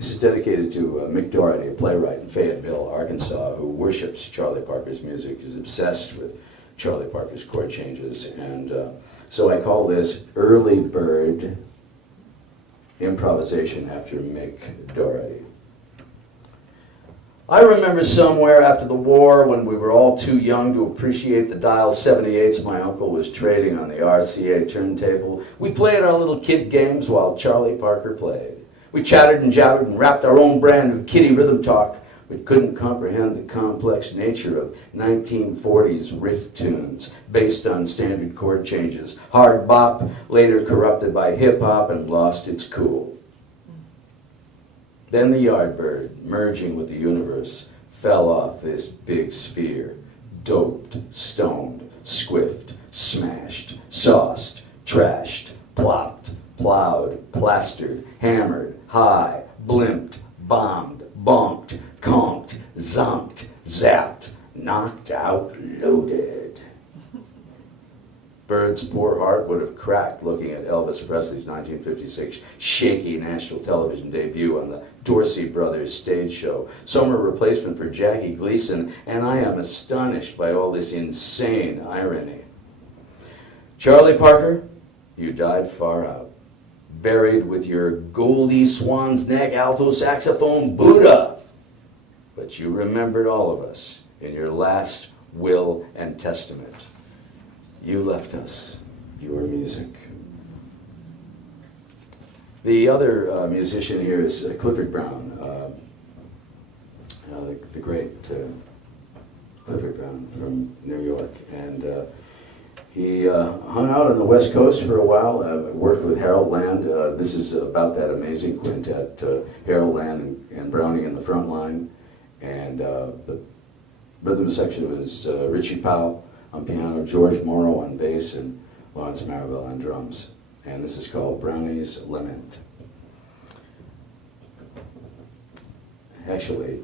This is dedicated to Mick Doherty, a playwright in Fayetteville, Arkansas, who worships Charlie Parker's music, is obsessed with Charlie Parker's chord changes. And so I call this Early Bird Improvisation after Mick Doherty. I remember somewhere after the war when we were all too young to appreciate the dial 78s my uncle was trading on the RCA turntable. We played our little kid games while Charlie Parker played. We chattered and jabbered and rapped our own brand of kiddie rhythm talk, but couldn't comprehend the complex nature of 1940s riff tunes based on standard chord changes. Hard bop, later corrupted by hip-hop and lost its cool. Then the Yardbird, merging with the universe, fell off this big sphere, doped, stoned, squiffed, smashed, sauced, trashed, plopped, plowed, plastered, hammered, high, blimped, bombed, bonked, conked, zonked, zapped, knocked out, loaded. Bird's poor heart would have cracked looking at Elvis Presley's 1956 shaky national television debut on the Dorsey Brothers stage show, summer replacement for Jackie Gleason, and I am astonished by all this insane irony. Charlie Parker, you died far out, buried with your Goldie Swan's neck alto saxophone Buddha, but you remembered all of us in your last will and testament. You left us your music. The other musician here is Clifford Brown, the great Clifford Brown from New York. And he hung out on the West Coast for a while, worked with Harold Land. This is about that amazing quintet, Harold Land and Brownie in the front line. And the rhythm section was Richie Powell on piano, George Morrow on bass, and Lawrence Marabelle on drums. And this is called Brownie's Lament. Actually,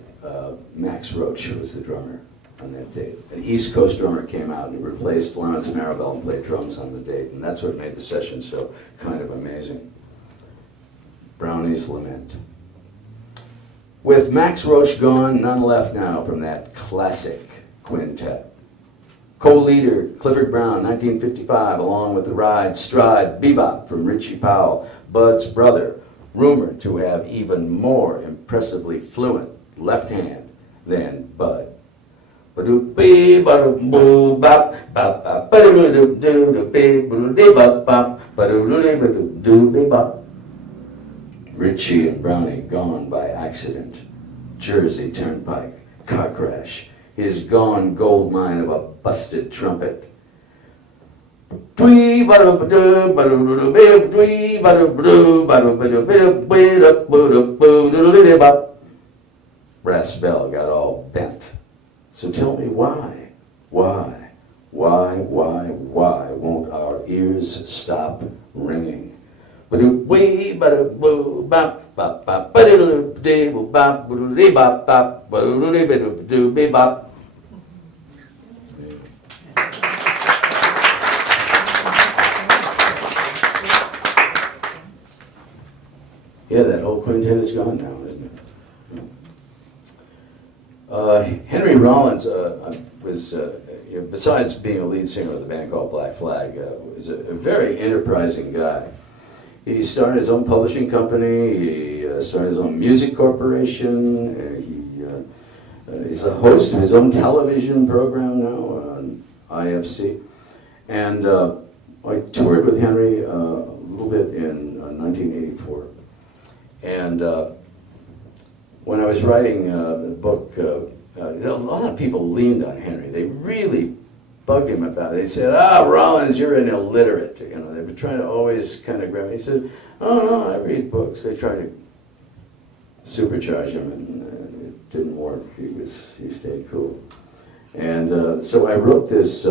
Max Roach was the drummer on that date. An East Coast drummer came out and replaced Lawrence Marabelle and played drums on the date, and that's what made the session so kind of amazing. Brownie's Lament. With Max Roach gone, none left now from that classic quintet. Co-leader Clifford Brown, 1955, along with the ride Stride Bebop from Richie Powell, Bud's brother, rumored to have even more impressively fluent left hand than Bud. Richie and Brownie gone by accident. Jersey Turnpike, car crash. His gone gold mine of a busted trumpet. Brass bell got all bent. So tell me why won't our ears stop ringing? Yeah, that whole quintet is gone now, isn't it? Henry Rollins was, besides being a lead singer of the band called Black Flag, was a very enterprising guy. He started his own publishing company, he started his own music corporation, he's a host of his own television program now on IFC. And I toured with Henry a little bit in 1984. And when I was writing the book, a lot of people leaned on Henry. They really bugged him about it. They said, Rollins, you're an illiterate. You know, they were trying to always kind of grab him. He said, oh, no, I read books. They tried to supercharge him, and it didn't work. He stayed cool. And so I wrote this.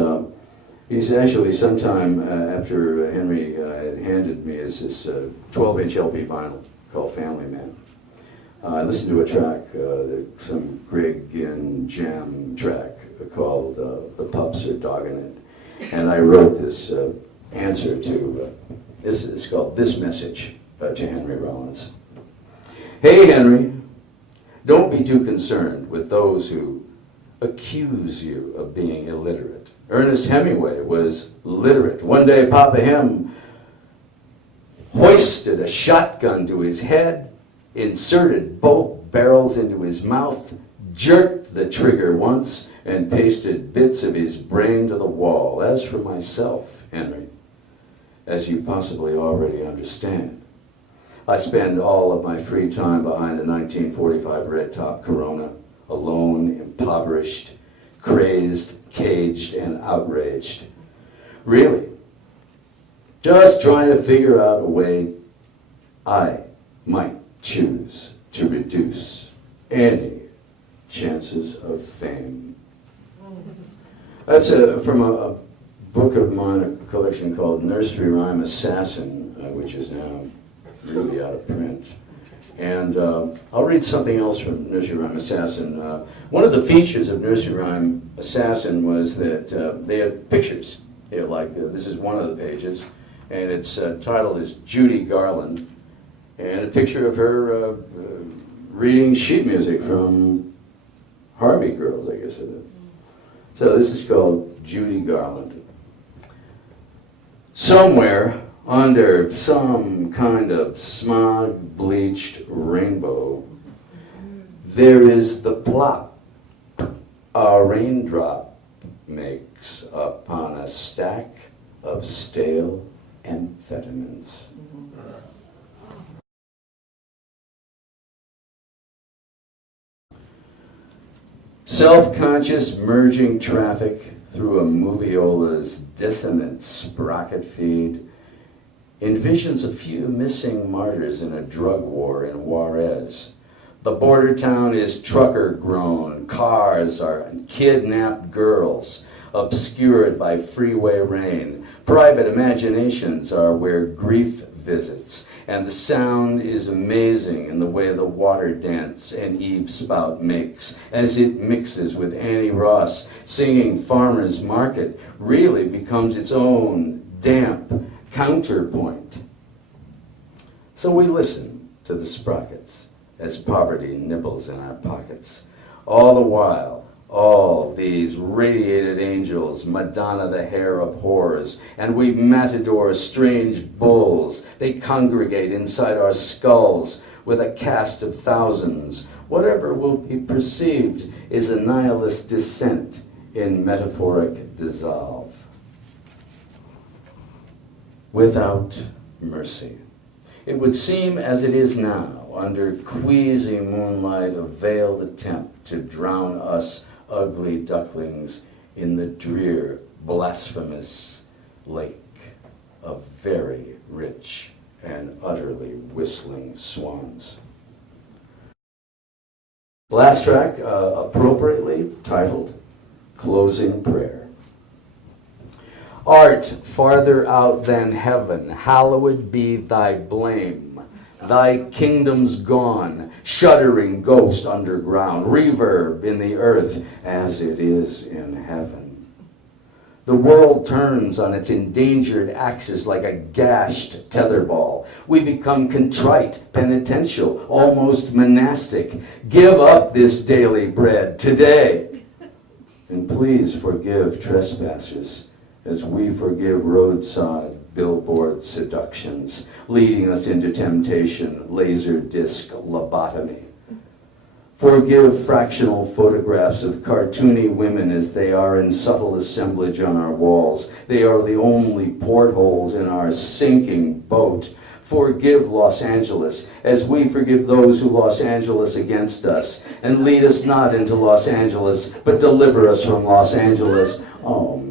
He's actually sometime after Henry had handed me this 12-inch LP vinyl called Family Man. I listened to a track, some Greg Ginn jam track called The Pups Are Dogging It. And I wrote this answer to, this is called This Message to Henry Rollins. Hey, Henry, don't be too concerned with those who accuse you of being illiterate. Ernest Hemingway was literate. One day, Papa Hem hoisted a shotgun to his head, inserted both barrels into his mouth, jerked the trigger once, and pasted bits of his brain to the wall. As for myself, Henry, as you possibly already understand, I spend all of my free time behind a 1945 red-top Corona, alone, impoverished, crazed, caged, and outraged. Really, just trying to figure out a way I might choose to reduce any chances of fame. That's from a book of mine, a collection called Nursery Rhyme Assassin, which is now really out of print. And I'll read something else from Nursery Rhyme Assassin. One of the features of Nursery Rhyme Assassin was that they had pictures. This is one of the pages, and its title is Judy Garland, and a picture of her reading sheet music from Harvey Girls, I guess it is. So this is called Judy Garland. Somewhere under some kind of smog-bleached rainbow, there is the plop a raindrop makes upon a stack of stale amphetamines. Self-conscious merging traffic through a moviola's dissonant sprocket feed envisions a few missing martyrs in a drug war in Juarez. The border town is trucker-grown. Cars are kidnapped girls, obscured by freeway rain. Private imaginations are where grief visits, and the sound is amazing in the way the water dance and Eve Spout makes as it mixes with Annie Ross singing Farmer's Market really becomes its own damp counterpoint. So we listen to the sprockets as poverty nibbles in our pockets. All the while, all these radiated angels Madonna the hair abhors, and we matador strange bulls. They congregate inside our skulls with a cast of thousands. Whatever will be perceived is a nihilist descent in metaphoric dissolve. Without mercy. It would seem as it is now, under queasy moonlight, a veiled attempt to drown us ugly ducklings in the drear, blasphemous lake of very rich and utterly whistling swans. Last track, appropriately titled Closing Prayer. Art farther out than heaven, hallowed be thy blame. Thy kingdom's gone, shuddering ghost underground, reverb in the earth as it is in heaven. The world turns on its endangered axis like a gashed tetherball. We become contrite, penitential, almost monastic. Give up this daily bread today. And please forgive trespassers as we forgive roadside billboard seductions, leading us into temptation, laser disc lobotomy. Forgive fractional photographs of cartoony women as they are in subtle assemblage on our walls. They are the only portholes in our sinking boat. Forgive Los Angeles as we forgive those who Los Angeles against us. And lead us not into Los Angeles, but deliver us from Los Angeles. Oh,